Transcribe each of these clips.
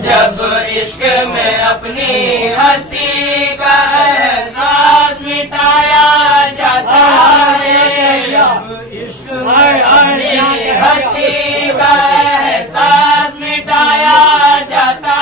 جب عشق میں اپنی ہستی کا احساس مٹایا جاتا ہے، جب عشق میں اپنی ہستی کا احساس مٹایا جاتا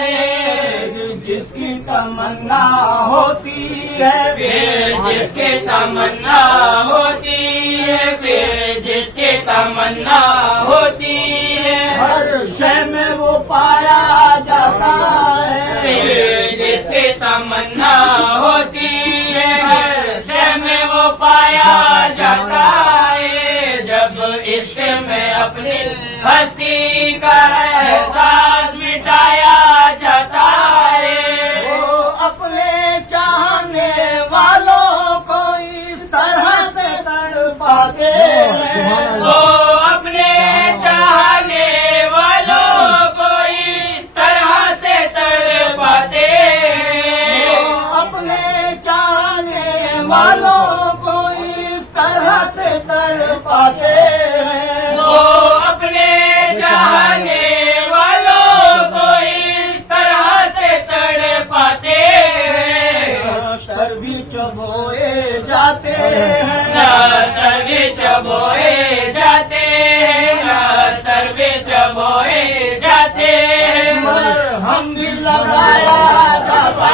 ہے، جس کی تمنا ہوتی ہے، پھر جس کی تمنا ہوتی ہے، پھر جس کی تمنا ہوتی ہے، ہر شے میں وہ پایا جاتا ہے، پھر جس کی تمنا ہوتی ہے، ہر شے میں وہ پایا جاتا ہے، جب عشق میں اپنی ہستی کا احساس مٹایا جاتا ہے، وہ اپنے چاہنے والوں کو اس طرح سے تڑپاتے ہیں، وہ اپنے چاہنے والوں کو اس طرح سے تڑپاتے ہیں، وہ اپنے چاہنے والوں کو اس طرح سے تڑپاتے ہیں، وہ اپنے چاہنے والوں کو اس طرح سے تڑپاتے ہیں، شر بھی چبوئے جاتے ہیں، راستر بھی چبوئے جاتے ہیں، راستر بھی چبوئے جاتے ہیں، مرہم بھی لگایا جاتا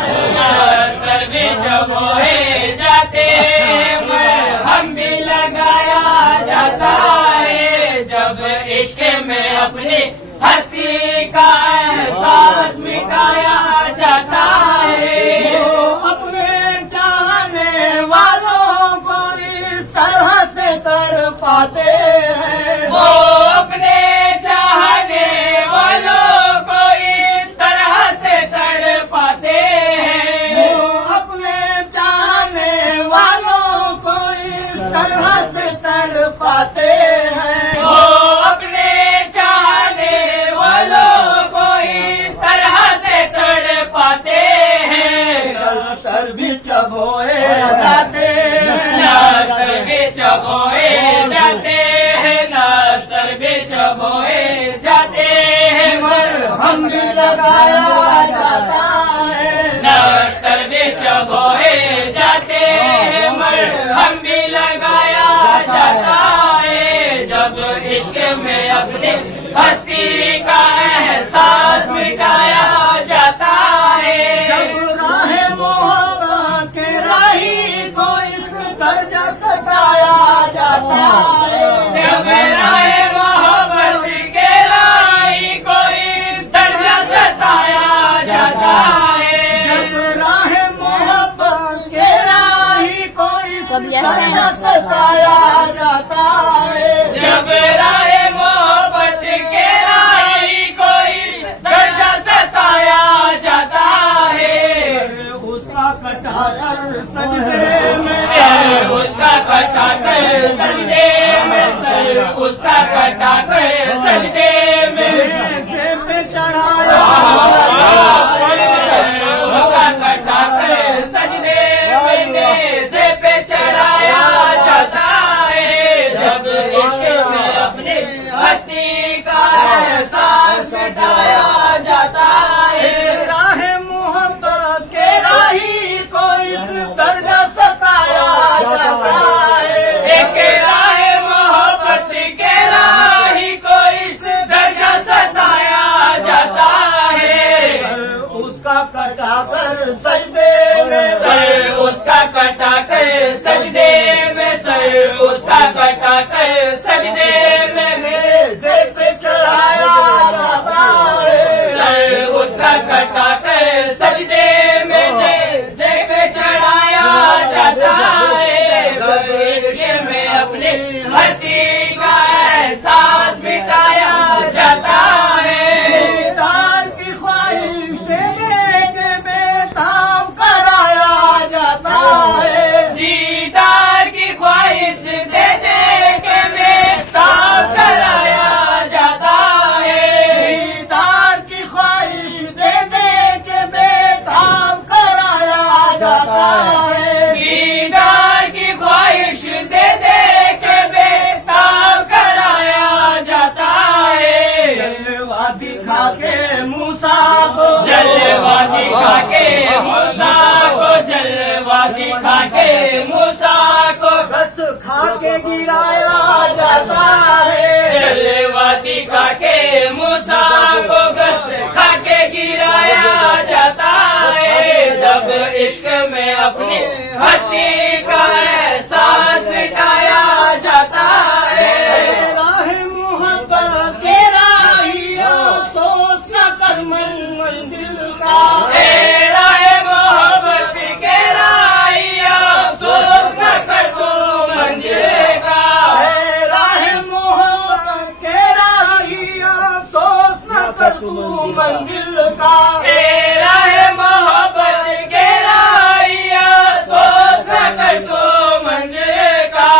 ہے، راستر بھی چبوئے جاتے ہیں، مرہم بھی لگایا جاتا ہے، جب عشق میں اپنی ہستی کا احساس مٹایا جاتا ہے، وہ اپنے چاہنے والوں کو اس طرح سے تڑپاتے ہیں، وہ اپنے چاہنے والوں کو اس طرح سے تڑپاتے ہیں، وہ اپنے چاہنے والوں کو اس طرح سے تڑپاتے ہیں، وہ اپنے چاہنے والوں کو اس طرح سے تڑپاتے ہیں، شر بھی چبوئے جاتے ہیں، ناصر بھی چبوئے جاتے ہیں، ناصر بھی چبوئے جاتے ہیں، مرہم بھی لگایا جاتا ہے، ناصر بھی چبوئے جاتے ہیں، مرہم بھی لگایا جاتا ہے، جب عشق میں اپنی ہستی کا احساس مٹایا جاتا ہے، جب راہ محبت کے راہی کو اس درجہ ستایا جاتا ہے، جب راہ محبت کے راہی کو اس درجہ ستایا جاتا ہے، جب راہ محبت کے راہی کو اس درجہ ستایا جاتا ہے، جب راہ محبت کے راہی کو اس درجہ ستایا جاتا ہے، اس کا کٹا کر سجدے میں، سر اس کا کٹا کر سجدے میں، سر اس کا کٹا کر سجدے میں، نیزے پہ چڑھایا سر اس کا کٹا کر سجدے میں، نیزے پہ چڑھایا جاتا ہے، جب عشق میں اپنی ہستی کا احساس مٹایا جاتا ہے، راہ محبت کے راہی کو اس درجہ ستایا جاتا ہے، ایک راہ محبت کے راہی کو اس درجہ ستایا جاتا ہے، اس کا کٹا کر سجدے میں، سر اس کا کٹا کر سجدے میں، سر اس کا کٹا کر سجدے میں، نیزے پہ چڑھایا جاتا ہے، سر اس کا کٹا کر سجدے میں، نیزے پہ چڑھایا جاتا ہے، جب عشق میں اپنی ہستی کا احساس مٹایا جاتا ہے، دیدار کی خواہش دینے کے بے تاب کرایا جاتا ہے، کے موسیٰ کو جلوہ دکھا کے موسیٰ کو جلوہ دکھا کے موسیٰ کو گس کھا کے گرایا جاتا ہے جلوہ دکھا کے موسیٰ کو گس کھا کے گرایا جاتا ہے جب عشق میں اپنی ہستی کا احساس مٹایا جاتا ہے راہ محبت کے راہی افسوس نہ کر منزل کا اے راہ محبت کے راہی افسوس نہ کر تو منزل کا اے راہ محبت کے راہی افسوس نہ کر تو منزل کا اے راہ محبت کے راہی افسوس نہ کر تو منزل کا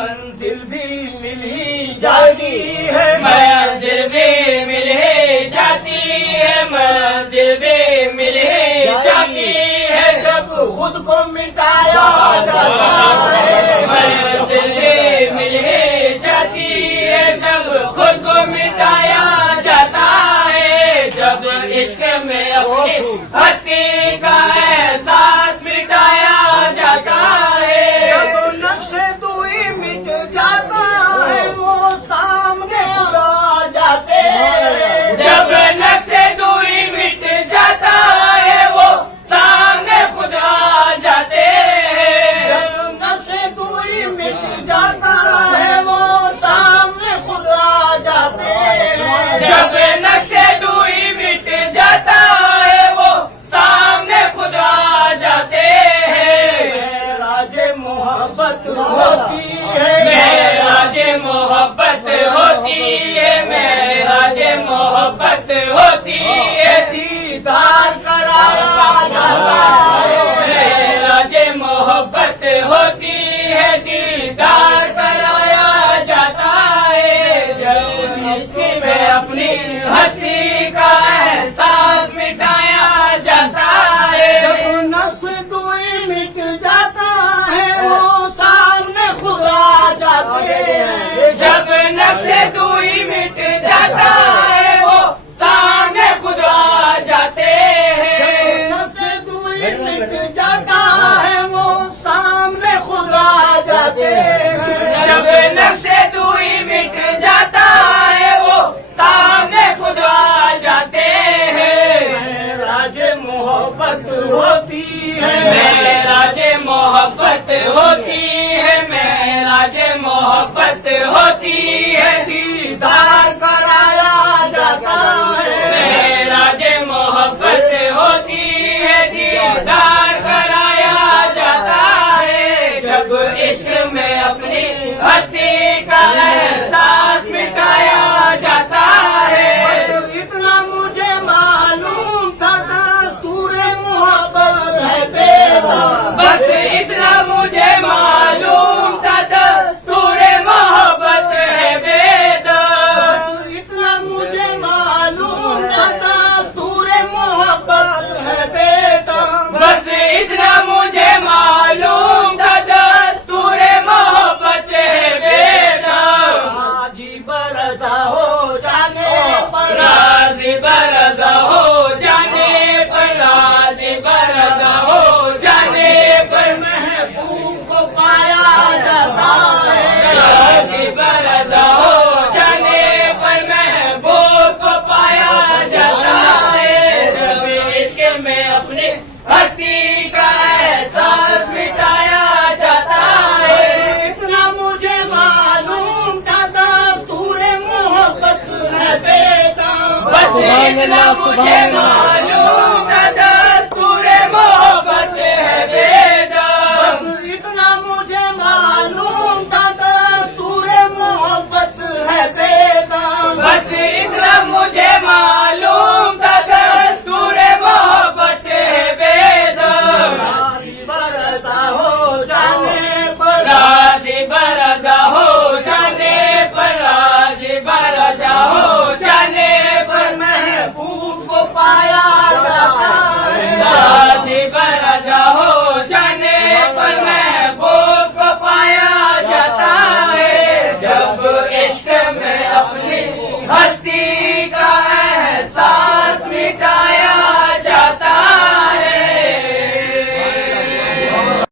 منزل بھی ملی جاتی ہے منزل بھی مل ہی جاتی ہے منزل بھی مل ہی جاتی ہے جب خود کو مٹایا جاتا ہے منزل بھی مل ہی جاتی ہے جب خود کو مٹایا جاتا ہے جب عشق میں اپنی ہستی کا احساس مٹایا جاتا ہے جب نقش دوئی مٹ جاتا ہے وہ سامنے آ جاتے ہیں جب نقش دوری مٹ جاتا ہے وہ سامنے خود آ جاتے ہیں جب نقش دوئی مٹ جاتا ہے وہ سامنے خود آ جاتے ہیں جب نقش دوری مٹ جاتا ہے وہ سامنے خود آ جاتے ہیں راج محبت ہوتی ہے معراج محبت ہوتی ہے معراج محبت ہوتی ہے دیدار کرایا جاتا ہے معراج محبت ہوتی ہے دیدار کرایا جاتا ہے جب عشق میں اپنی ہستی کا احساس مٹایا جاتا ہے جب نقش دوئی مٹ جاتا ہے وہ سامنے خود آ جاتے ہیں جب نقش دوئی مٹ جاتا ہے وہ سامنے خود آ جاتے ہیں نقش دوئی مٹ جاتا ہے وہ سامنے خود آ جاتے ہیں جب نقش دوئی مٹ جاتا ہے وہ سامنے خود آ جاتے ہیں راج محبت ہوتی ہے معراج محبت ہوتی ہے معراج محبت ہوتی ہے دیدار کرایا جاتا ہے معراج محبت ہوتی ہے دیدار کرایا جاتا ہے جب عشق میں اپنی ہستی کا احساس مٹایا جاتا ہے اتنا مجھے معلوم تھا دستور محبت ہے بیدار بس اتنا مجھے معلوم تھا دستور محبت ہے بیدار اتنا مجھے معلوم تھا دستور محبت ہے بیدار بس اتنا مجھے معلوم تھا دستور محبت ہے بیدار حاجی برسا ہو جانے پر راضی برضا ہو جانے پر راضی برضا ہو جانے پر محبوب کو پایا جاتا ہے راضی برضا ہو جانے پر محبوب کو پایا جاتا ہے جب عشق میں اپنی ہستی کا احساس مٹایا جاتا ہے اتنا مجھے معلوم تھا دستور محبت ہے بیدار بس اتنا مجھے معلوم